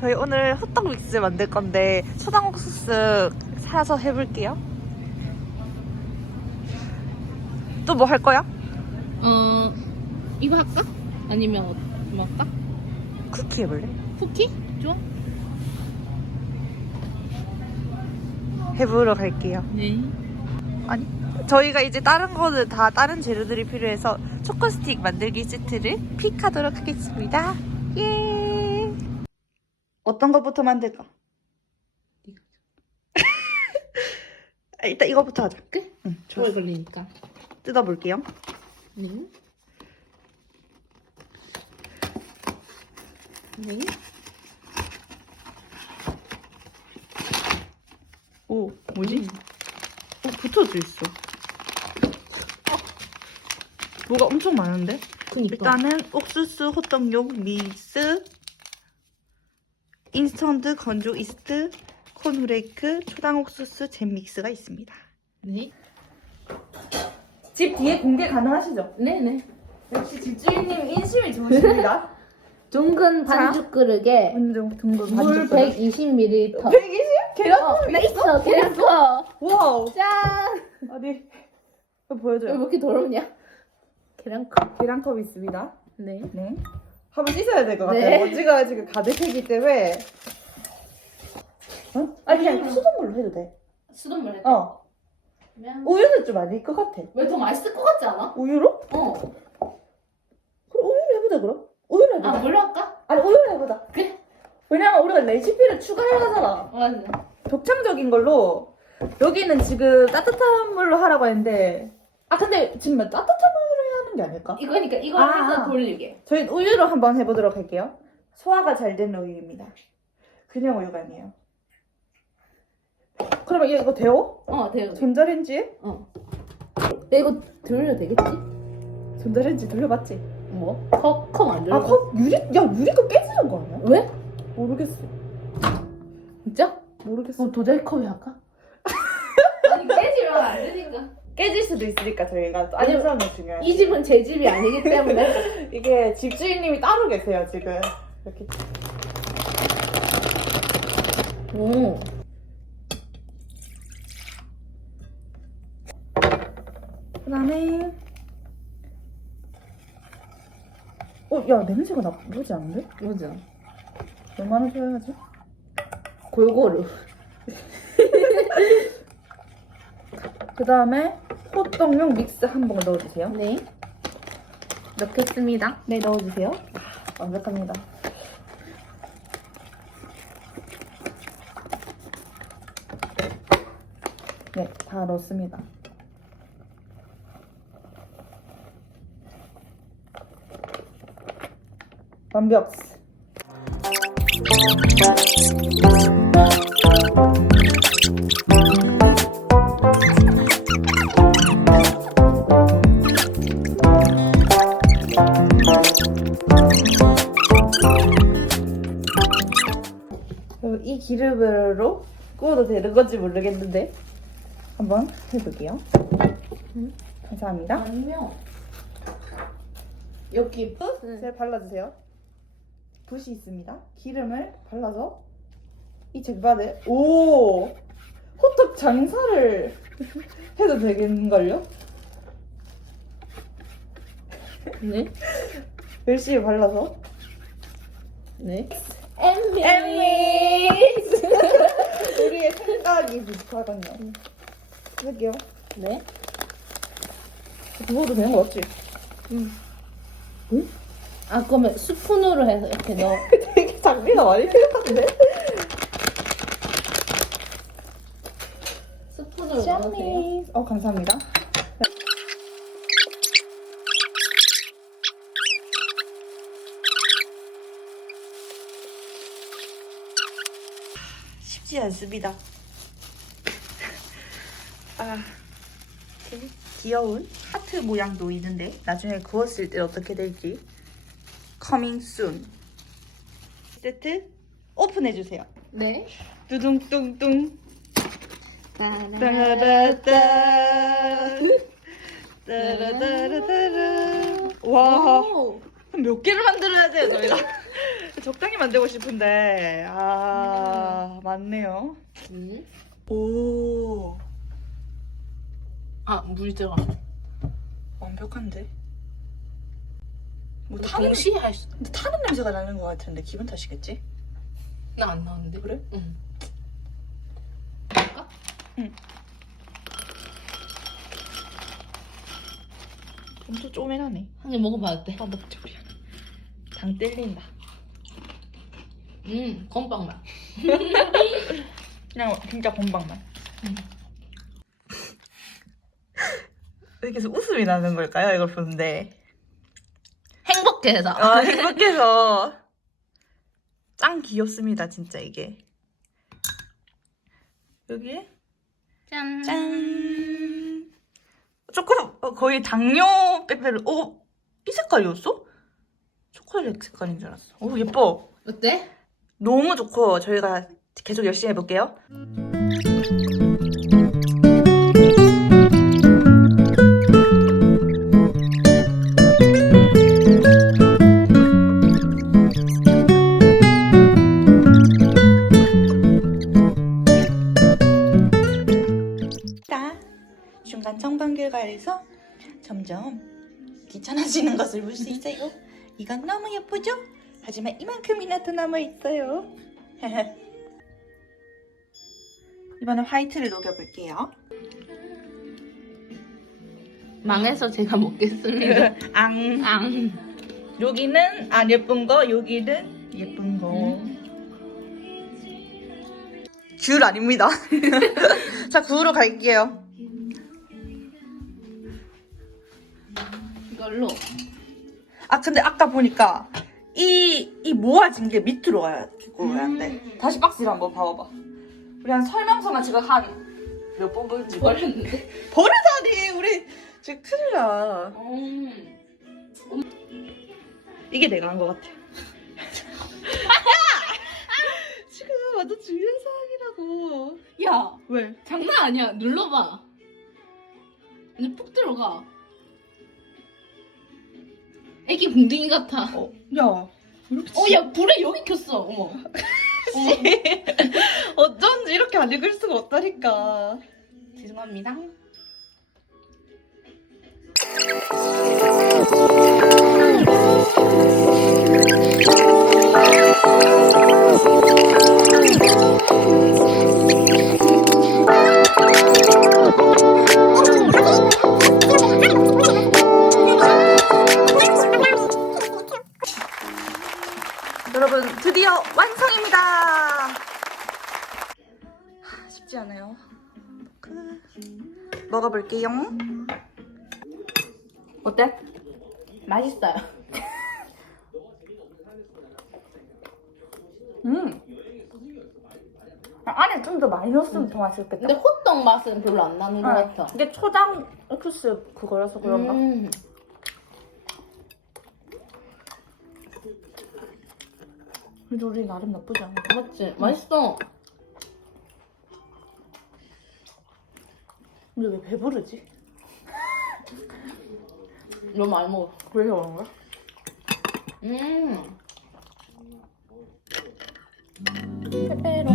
저희 오늘 호떡 믹스 만들 건데 초당 옥수수 사서 해볼게요. 또 뭐 할 거야? 이거 할까? 아니면 뭐 할까? 쿠키 해볼래? 쿠키? 좋아. 해보러 갈게요. 네. 아니, 저희가 이제 다른 거는 다 다른 재료들이 필요해서 초코 스틱 만들기 세트를 픽하도록 하겠습니다. 예. 어떤 것부터 만들까? 일단 이거부터 하자. 그래? 응, 오래 걸리니까. 뜯어볼게요. 네. 네. 오, 뭐지? 붙어져 있어. 뭐가 엄청 많은데? 그니까. 일단은 옥수수 호떡용 믹스, 인스턴트 건조 이스트, 콘후레이크, 초당 옥수수 잼 믹스가 있습니다. 네. 집 뒤에 공개 가능하시죠? 네네. 역시 집주인님 인심이 좋으십니다. 둥근 반죽 그릇에 완전 둥근 물 120ml. 120? 계란? 나 있어. 계란컵. 와우. 짠. 어디? 이거 왜 보여줘요. 이렇게 더럽냐? 계란컵. 계란컵이 있습니다. 네. 네. 한번 씻어야 될 것 같아요. 네. 먼지가 지금 가득하기 때문에. 어? 아니 그냥 수돗물로 해도 돼. 수돗물 해. 어. 우유는 좀 아닐 것 같아. 왜 더 맛있을 것 같지 않아? 우유로? 어. 그럼 우유로 해보자 그럼. 우유로 해보자. 아, 물로 할까? 아니 우유로 해보자. 그래. 왜냐면 우리가 레시피를 추가해야 하잖아. 맞아. 독창적인 걸로. 여기는 지금 따뜻한 물로 하라고 했는데. 아 근데 지금 따뜻한 물로 해야 하는 게 아닐까? 이거니까 이거 아. 해서 돌리게. 저희 우유로 한번 해보도록 할게요. 소화가 잘 되는 우유입니다. 그냥 우유가 아니에요. 그러면 이거 데워? 어, 돼요. 전자레인지에? 어. 야, 이거 돌려도 되겠지? 전자레인지 돌려봤지? 뭐? 컵 안 돌려? 아, 컵 유리컵 깨지는 거 아니야? 왜? 모르겠어. 진짜? 모르겠어. 도자기 컵에 할까? 아니 깨지면 안 되니까. 깨질 수도 있으니까 저희가 또 아니면 안전이 중요해요. 이 집은 제 집이 아니기 때문에. 이게 집주인님이 따로 계세요 지금. 이렇게. 오. 그다음에 야 냄새가 나쁘지 않은데? 맞아. 얼마나 줘야지? 골고루. 그다음에 호떡용 믹스 한 봉 넣어주세요. 네. 넣겠습니다. 네 넣어주세요. 완벽합니다. 네, 다 넣었습니다. 완벽. 이 기름으로 구워도 되는 건지 모르겠는데 한번 해볼게요. 감사합니다. 아니면 여기 잘 발라주세요. 붓이 있습니다. 기름을 발라서 이 쟁반에 호떡 장사를 해도 되겠는걸요? 네. 열심히 발라서 네. 엠믹스 우리의 생각이 비슷하거든요. 할게요. 네. 부어도 되는 거 맞지? 아 그러면 스푼으로 해서 이렇게 넣어. 되게 장비가 많이 필요한데? 스푼으로 넣으세요. 감사합니다. 쉽지 않습니다. 되게 귀여운 하트 모양도 있는데 나중에 구웠을 때 어떻게 될지 coming soon. 세트 오픈해주세요. 네. 두둥뚱뚱 따라라따 따라따라따라. 와, 오. 몇 개를 만들어야 돼요 저희가. 적당히 만들고 싶은데 맞네요. 오 아, 물 들어가. 완벽한데. 뭐 동시에 할 수. 근데 타는 냄새가 나는 것 같은데 기분 탓이겠지? 나 안 나는데. 그래? 응. 할까? 응. 엄청 쪼매나네. 한 개 먹어봐도 돼. 먹자 우리. 당 땡긴다. 건빵 맛. 그냥 진짜 건방만. 왜 계속 웃음이 나는 걸까요? 이걸 보는데. 행복해서. 행복해서. 짱 귀엽습니다, 진짜 이게. 여기에 짠. 짠. 조금 거의 당뇨 빼빼로. 이 색깔이었어? 초콜릿 색깔인 줄 알았어. 예뻐. 어때? 너무 좋고 저희가 계속 열심히 해볼게요. 중간 청방결과에서 점점 귀찮아지는 것을 볼 수 있어요. 이건 너무 예쁘죠? 하지만 이만큼이나 더 남아있어요. 이번엔 화이트를 녹여볼게요. 망해서 제가 먹겠습니다. 앙. 여기는 안 예쁜 거, 여기는 예쁜 거. 귤 아닙니다. 자, 구우러 갈게요. 이걸로. 근데 아까 보니까 이 모아진 게 밑으로 가지고 가야 돼. 다시 박스를 한번 봐봐봐. 우리 한 설명서만 지금 한 몇 번 보는지 버렸는데? 버리다니. 우리 지금 큰일 나. 이게 내가 한 것 같아. 지금 완전 중요한 사항이라고. 야, 왜? 장난 아니야. 눌러봐. 이제 푹 들어가. 애기 궁둥이 같아. 야. 이렇게 야, 불에 여기 켰어. 어머. 어쩐지 이렇게 안 읽을 수가 없다니까. 죄송합니다. 여러분 드디어 완성입니다. 쉽지 않아요. 먹어볼게요. 어때? 맛있어요. 안에 좀 더 많이 넣었으면 더 맛있겠다. 근데 호떡 맛은 별로 안 나는 것 같아. 이게 초장 옥수수 그거라서 그런가? 그래도 우리 나름 나쁘지 않아. 맞지? 맛있어. 근데 왜 배부르지? 너무 많이 먹어. 왜 그런 거야? 페페로.